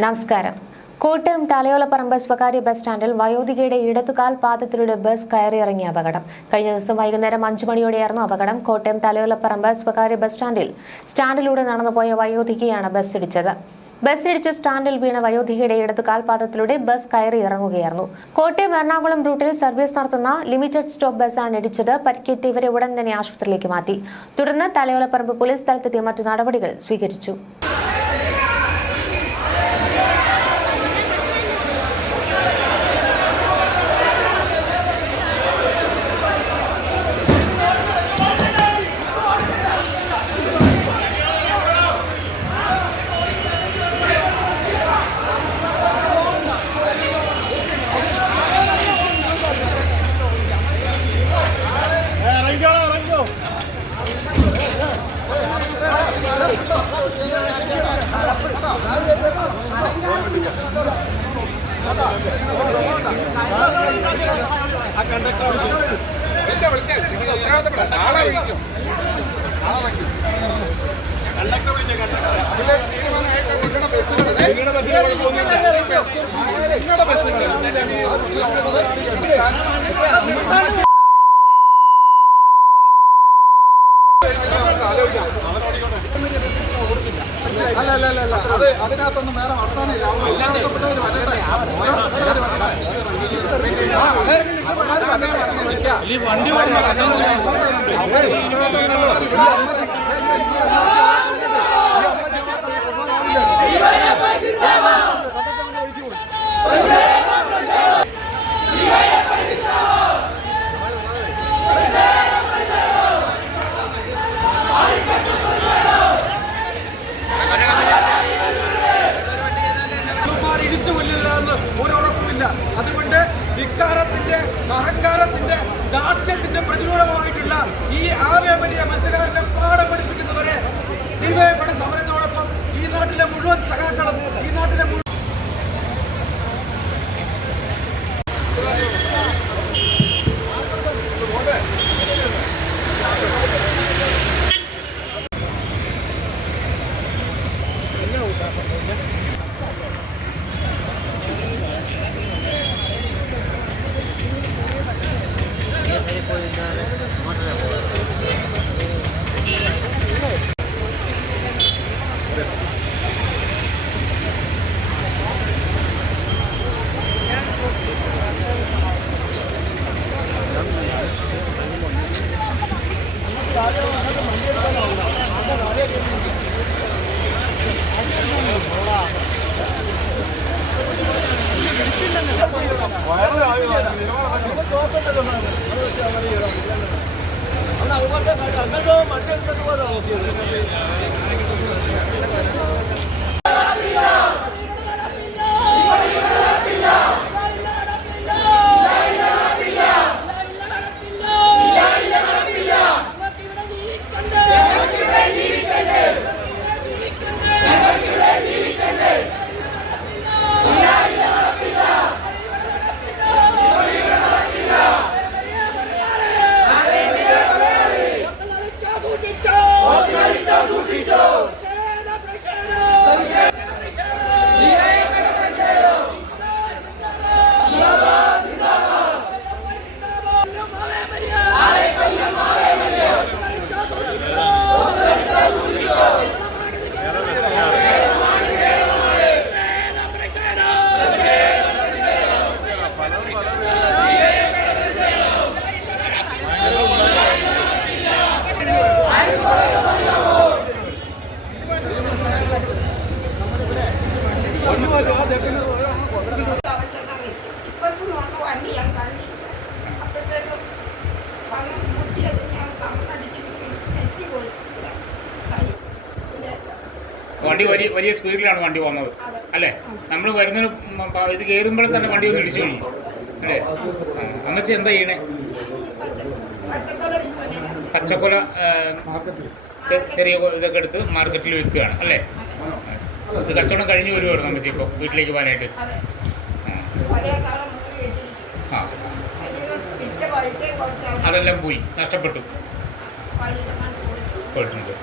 നമസ്കാരം. കോട്ടയം തലയോലപ്പറമ്പ് സ്വകാര്യ ബസ് സ്റ്റാൻഡിൽ വയോധികയുടെ ഇടതുകാൽ പാദത്തിലൂടെ ബസ് കയറിയിറങ്ങിയ അപകടം. കഴിഞ്ഞ ദിവസം വൈകുന്നേരം 5 മണിയോടെയായിരുന്നു അപകടം. കോട്ടയം തലയോലപ്പറമ്പ് സ്വകാര്യ ബസ് സ്റ്റാൻഡിലൂടെ നടന്നുപോയ വയോധികയാണ് ബസ് ഇടിച്ചത്. ബസ് ഇടിച്ച് സ്റ്റാൻഡിൽ വീണ വയോധികയുടെ ഇടതുകാൽ പാദത്തിലൂടെ ബസ് കയറി ഇറങ്ങുകയായിരുന്നു. കോട്ടയം എറണാകുളം റൂട്ടിൽ സർവീസ് നടത്തുന്ന ലിമിറ്റഡ് സ്റ്റോപ്പ് ബസ്സാണ് ഇടിച്ചത്. പരിക്കേറ്റ ഇവരെ ഉടൻ തന്നെ ആശുപത്രിയിലേക്ക് മാറ്റി. തുടർന്ന് തലയോലപ്പറമ്പ് പോലീസ് സ്ഥലത്തെത്തി മറ്റു നടപടികൾ സ്വീകരിച്ചു. അതിനകത്തൊന്നും വേറെ വർത്താനില്ല. അതുകൊണ്ട് വികാരത്തിന്റെ, അഹങ്കാരത്തിന്റെ, ദാക്ഷ്യത്തിന്റെ പ്രതികൂലമായിട്ടുള്ള ഈ ആവേമരിയ ബസ്സുകാരനെ പാഠം പഠിപ്പിക്കുന്നവരെ ഡിവൈഎഫ്ഐയുടെ സമരത്തോടൊപ്പം ഈ നാട്ടിലെ മുഴുവൻ സഖാക്കളും, ഈ നാട്ടിലെ വണ്ടി വലിയ സ്പീഡിലാണ് വണ്ടി പോകുന്നത് അല്ലേ? നമ്മൾ വരുന്നതിന് ഇത് കയറുമ്പോഴേ തന്നെ വണ്ടി ഒന്ന് ഇടിച്ചു കഴിഞ്ഞു അല്ലേ? അമ്മച്ചി എന്താ ചെയ്യണേ? പച്ചക്കൊല ചെറിയ ഇതൊക്കെ എടുത്ത് മാർക്കറ്റിൽ വിൽക്കുകയാണ് അല്ലേ? ഇത് കച്ചവടം കഴിഞ്ഞു വരുവാണ് അമ്മച്ചി ഇപ്പോൾ വീട്ടിലേക്ക് പോകാനായിട്ട്. അതെല്ലാം പോയി, നഷ്ടപ്പെട്ടു പോയിട്ടുണ്ട്.